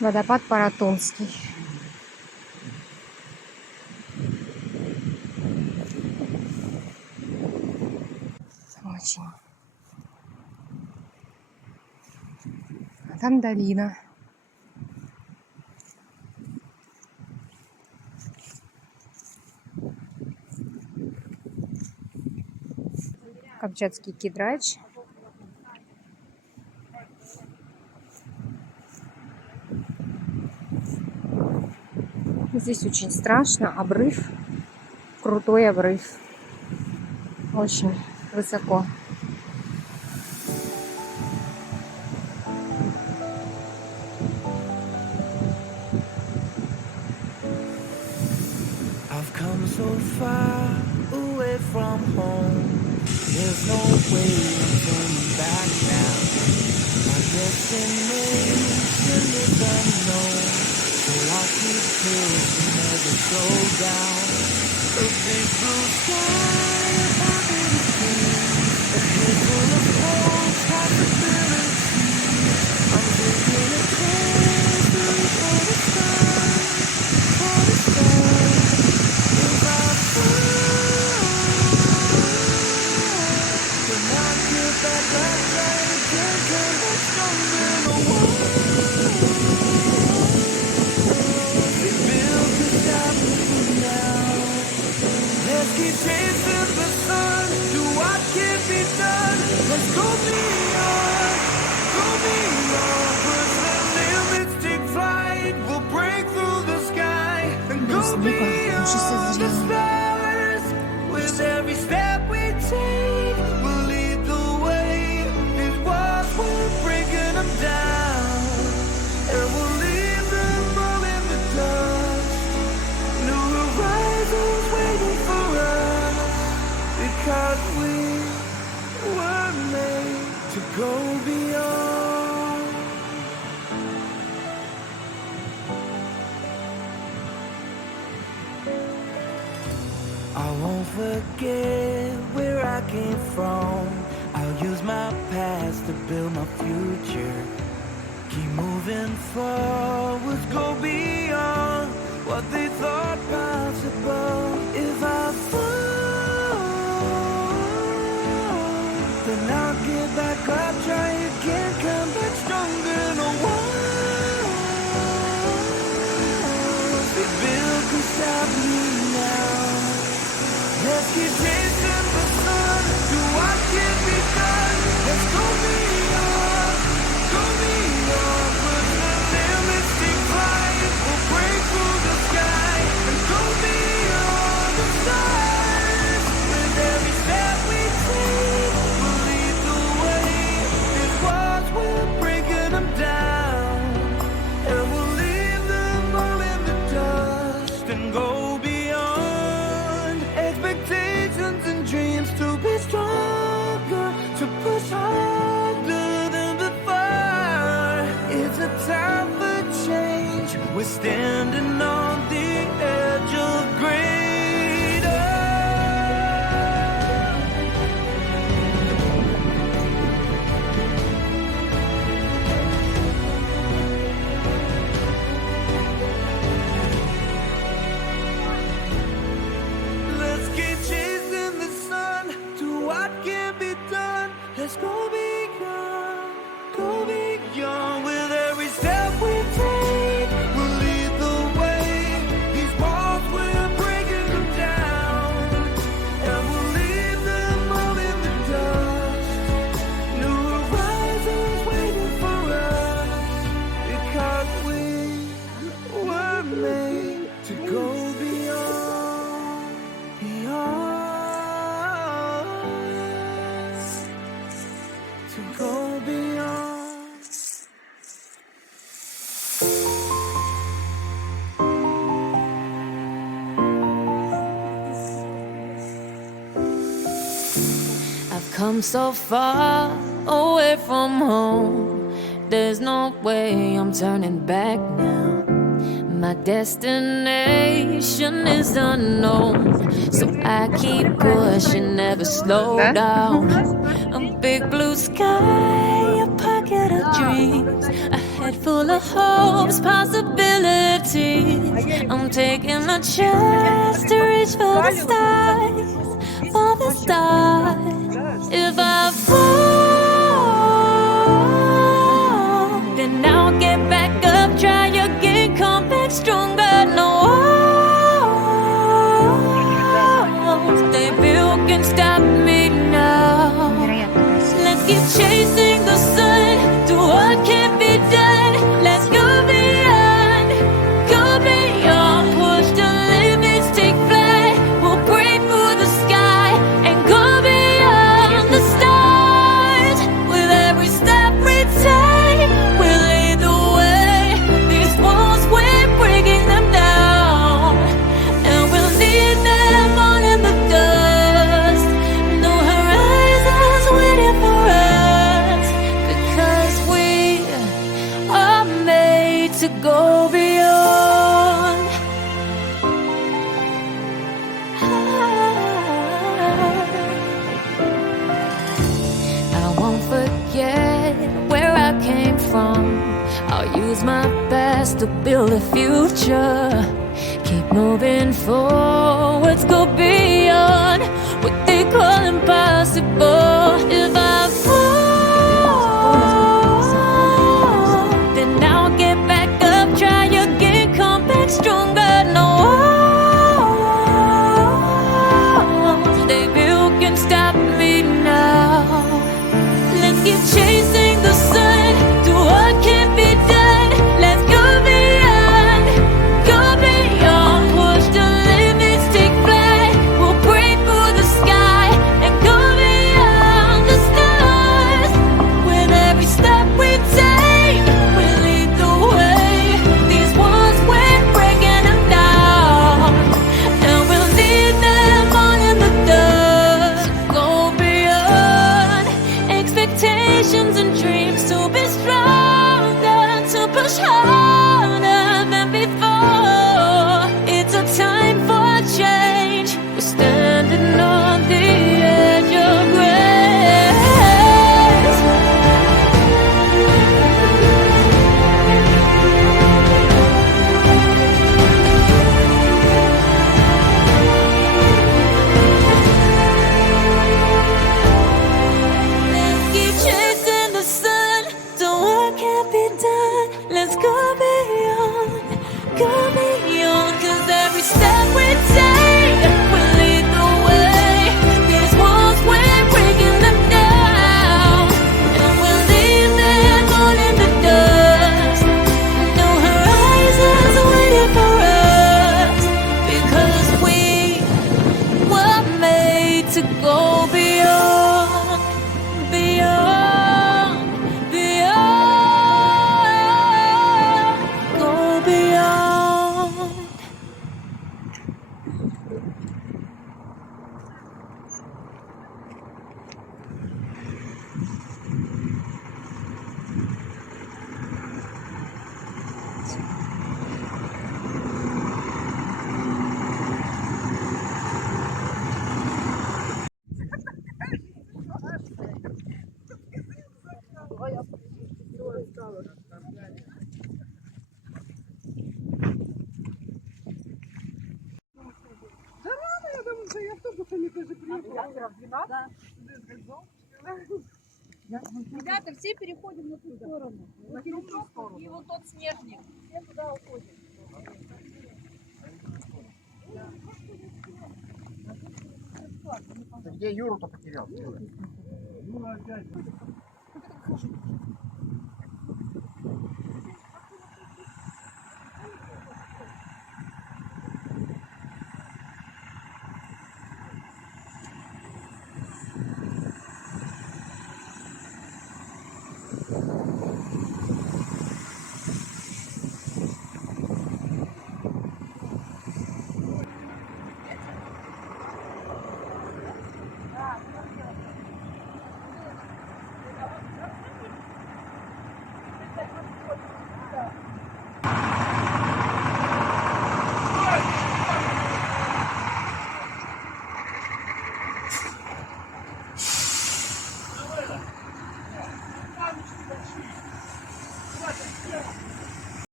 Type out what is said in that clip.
Водопад Паратунский. Очень. А там долина. Камчатский кедрач. Здесь очень страшно. Обрыв. Крутой обрыв. Очень высоко. I've come so far away from home. There's no way I'm turning back now. My destination is unknown, so I'll keep pushing, never slow down. A big blue sky above me to see, a head full of hope, possibilities. I'm taking a chance to reach for the sun, for the sun. If I fall, then I'll get back up, try again, come back stronger than a wall. They built to stop me now. Let's keep chasing the sun, do what can be done. Let's go beyond, push the limits, take flight. We'll break through the sky and go beyond the stars. With every step we take, we'll lead the way. These walls, we're breaking them down, and we'll leave them all in the dust. New horizons waiting for us, because we were made to go beyond. I won't forget where I came from. I'll use my past to build my future. Keep moving forwards, go beyond what they thought possible. If I fall, then I'll get back up, try again, come back stronger than a wall. They built to stop me now. Let's keep chasing the sun, do what can be done. Let's go beyond, push the limits, take flight. We'll break through the sky and go beyond the stars. With every step we take, we'll lead the way. These walls, we're breaking them down, and we'll leave them all in the dust and go beyond. Expectations and dreams to be stronger, to push harder than before. It's a time for change. We're standing on the edge of greater. Let's keep chasing the sun, do what can be done. Let's go beyond. With every step we take, we'll lead the way. These walls, we're breaking them down, and we'll leave them all in the dust. New horizons waiting for us, because we were made to go beyond, to go beyond. I've come so far away from home. There's no way I'm turning back now. My destination is unknown, so I keep pushing, never slow down. A big blue sky, a pocket of dreams, a head full of hopes, possibilities. I'm taking a chance to reach for the stars, for the stars. If I fall, then I'll get back up, try again, come back stronger. No walls they built can stop me now. Let's keep chasing the sun, do what can't be done. Let's go beyond, push the limits, take flight. We'll break through the sky and go beyond the stars. With every step we take, we'll lead the way. These walls, we're breaking them down, and we'll leave them all in the dust. No horizons waiting for us, because we are made to go beyond. I won't forget where I came from. I'll use my best to build a future. Keep moving forwards, go beyond what they call impossible. If I fall, then I'll get back up, try again, come back stronger. No walls they built can stop me now. Let's keep chasing the sun, do what can't be done. Let's go beyond, push the limits, take flight. We'll break through the sky and go beyond the stars. With every step we take, we lead the way. These walls, we're breaking them down, and we'll leave them all in the dust. Go beyond expectations and dreams, to be stronger, to push harder than before. It's a time for change. We're standing on the edge of grace. Let's keep chasing the sun, do what can't be done. Let's go beyond, 'cause every step we take will lead the way. These walls, we're breaking them down, and we'll leave them all in the dust. No horizons waiting for us, because we were made to go beyond, go beyond. Ребята, все переходим на ту сторону. Вот и вот тот снежник. Все туда уходим. Где Юру-то потерял? Юра опять.